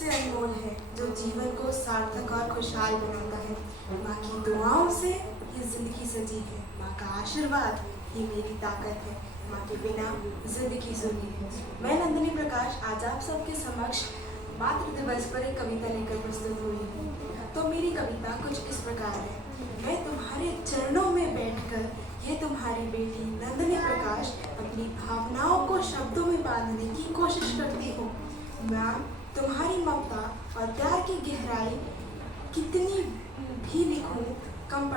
सबसे अनमोल है जो जीवन को सार्थक और खुशहाल बनाता है। माँ की दुआओं से ये जिंदगी सजी है, माँ का आशीर्वाद ही मेरी ताकत है, माँ के बिना जिंदगी सुनी है। मैं नंदिनी प्रकाश आज आप सबके समक्ष मातृ दिवस पर एक कविता लेकर प्रस्तुत हुई हूँ। तो मेरी कविता कुछ इस प्रकार है। मैं तुम्हारे चरणों में बैठकर ये तुम्हारी बेटी नंदिनी प्रकाश अपनी भावनाओं को शब्दों में बांधने की कोशिश करती हूँ। मैं तुम्हारी ममता और प्यार की गहराई कितनी भी लिखूं कम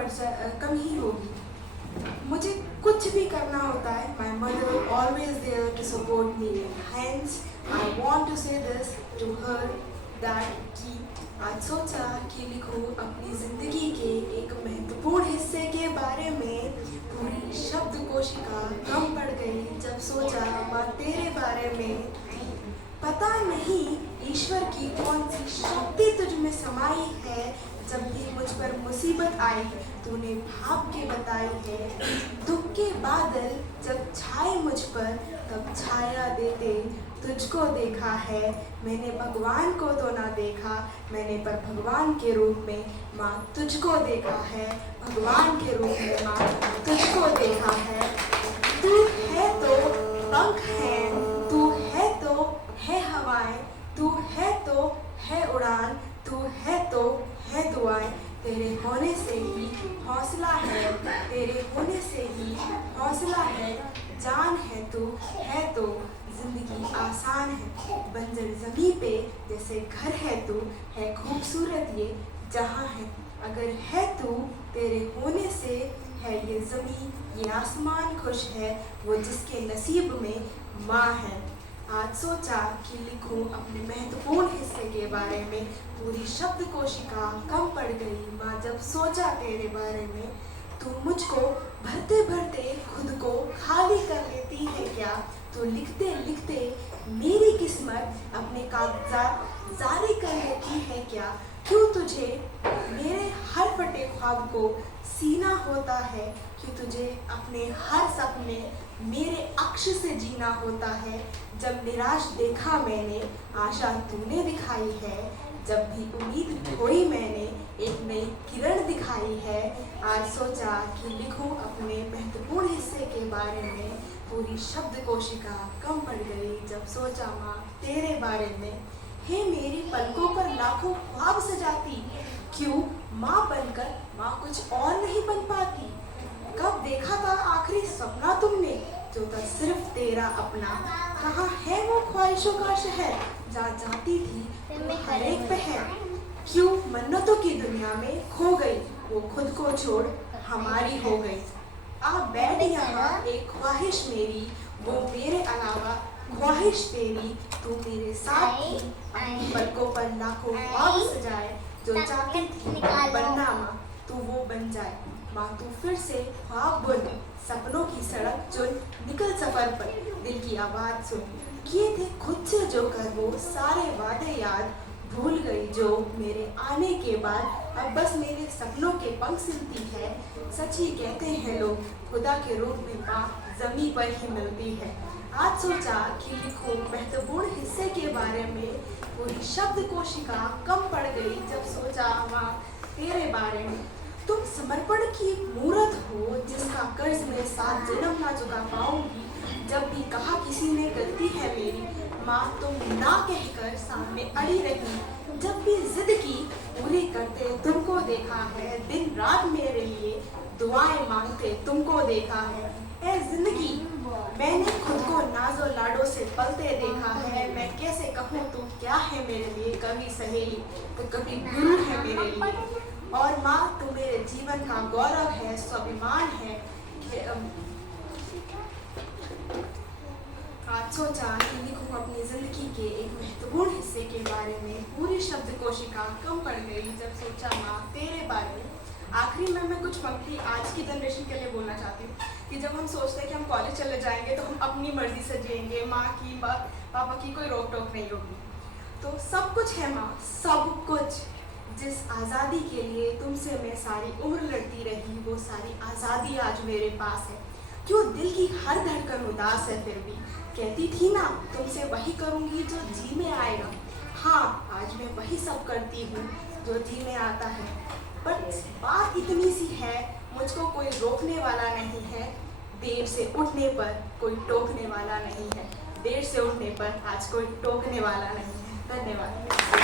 ही होगी। मुझे कुछ भी करना होता है, my mother always there to support me. Hence, I want to say this to her that कि आज सोचा कि लिखूं अपनी जिंदगी के एक महत्वपूर्ण हिस्से के बारे में। पूरी शब्द कोशिका कम पड़ गई जब सोचा माँ तेरे बारे में। पता नहीं ईश्वर की कौन सी शक्ति तुझ में समाई है, जब भी मुझ पर मुसीबत आई तूने भाप के बताई है। दुख के बादल जब छाए मुझ पर तब छाया देते तुझको देखा है। मैंने भगवान को तो ना देखा, मैंने पर भगवान के रूप में माँ तुझको देखा है। भगवान के रूप में माँ तुझको देखा है। तू है तो पंख है, तू है तो है हवाएं, तू है तो है उड़ान, तू है तो है दुआएं। तेरे होने से ही हौसला है, तेरे होने से ही हौसला है। जान है तू, है तो जिंदगी आसान है। बंजर जमी पे जैसे घर है तू, है खूबसूरत ये जहां है। अगर है तू तेरे होने से है ये जमी ये आसमान खुश है, वो जिसके नसीब में माँ है। आज सोचा कि लिखूं अपने महत्वपूर्ण हिस्से के बारे में। पूरी शब्द कोशिका कम पड़ गई माँ जब सोचा तेरे बारे में। तू मुझको भरते भरते खुद को खाली कर लेती है क्या? तो लिखते लिखते मेरी किस्मत अपने कागजात जारी कर लेती है क्या? क्यों तुझे मेरे हर फटे ख्वाब को सीना होता है? क्यों तुझे अपने हर सपने मेरे अक्ष से जीना होता है? जब निराश देखा मैंने आशा तूने दिखाई है। जब भी उम्मीद खोई मैंने एक नई किरण दिखाई है। आज सोचा कि लिखूं अपने महत्वपूर्ण हिस्से के बारे में। पूरी शब्द कोशिका कम पड़ गई जब सोचा माँ तेरे बारे में। हे मेरी पलकों पर लाखों ख्वाब सजाती, क्यों माँ बनकर माँ कुछ और नहीं बन पाती? कब देखा था आखिरी सपना तुमने जो था सिर्फ तेरा अपना? कहाँ है वो ख्वाहिशों का शहर जहाँ जाती थी हर एक पहर? क्यों मन्नतों की दुनिया में खो गई वो खुद को छोड़ हमारी हो गई? आ बैठ यहाँ एक ख्वाहिश मेरी, वो मेरे अलावा ख्वाहिश तेरी। तू मेरे साथ थी अपनी पलकों पर लाखों ख्वाब सजाए। जो चाहती थी बनना माँ तू वो बन जाए। माँ तू फिर से ख्वाब बुन, सपनों की सड़क चुन। निकल सफर पर दिल की आवाज सुन। किए थे खुद से जो कर वो सारे वादे याद, भूल गई जो मेरे आने के बाद। अब बस मेरे सपनों के पंख सिलती है। सच ही कहते हैं लोग खुदा के रूप में माँ जमी पर ही मिलती है। आज सोचा कि लिखूं महत्वपूर्ण हिस्से के बारे में। पूरी शब्द कोशिका कम पड़ गई जब सोचा माँ तेरे बारे में। तुम समर्पण की मूर्त हो जिसका कर्ज मैं 7 जन्म ना चुका पाऊंगी। जब भी कहा किसी ने गलती है मेरी, माँ तुम ना कहकर सामने अड़ी रही। जब भी जिद की पूरी करते तुमको देखा है। दिन रात मेरे लिए दुआएं मांगते तुमको देखा है। ऐ जिंदगी मैंने खुद को नाजो लाडो से पलते देखा है। मैं कैसे कहूँ तू क्या है मेरे लिए? कभी सहेली तो कभी गुरु है मेरे लिए। और माँ तू मेरे जीवन का गौरव है, स्वाभिमान है। आज सोचा कि लिखूं अपनी जिंदगी के एक महत्वपूर्ण हिस्से के बारे में। पूरी शब्द कोशिका कम पड़ गई जब सोचा माँ तेरे बारे में। आखिरी में मैं कुछ पंक्ति आज की जनरेशन के लिए बोलना चाहती हूँ कि जब हम सोचते हैं कि हम कॉलेज चले जाएंगे तो हम अपनी मर्जी से जिएंगे, माँ की पापा की कोई रोक टोक नहीं होगी। तो सब कुछ है माँ, सब कुछ। जिस आज़ादी के लिए तुमसे मैं सारी उम्र लड़ती रही, वो सारी आज़ादी आज मेरे पास है। क्यों दिल की हर धड़कन उदास है फिर भी कहती थी ना तुमसे वही करूँगी जो जी में आएगा। हाँ, आज मैं वही सब करती हूँ जो जी में आता है, पर बात इतनी सी है, मुझको कोई रोकने वाला नहीं है। देर से उठने पर कोई टोकने वाला नहीं है। देर से उठने पर आज कोई टोकने वाला नहीं है। धन्यवाद।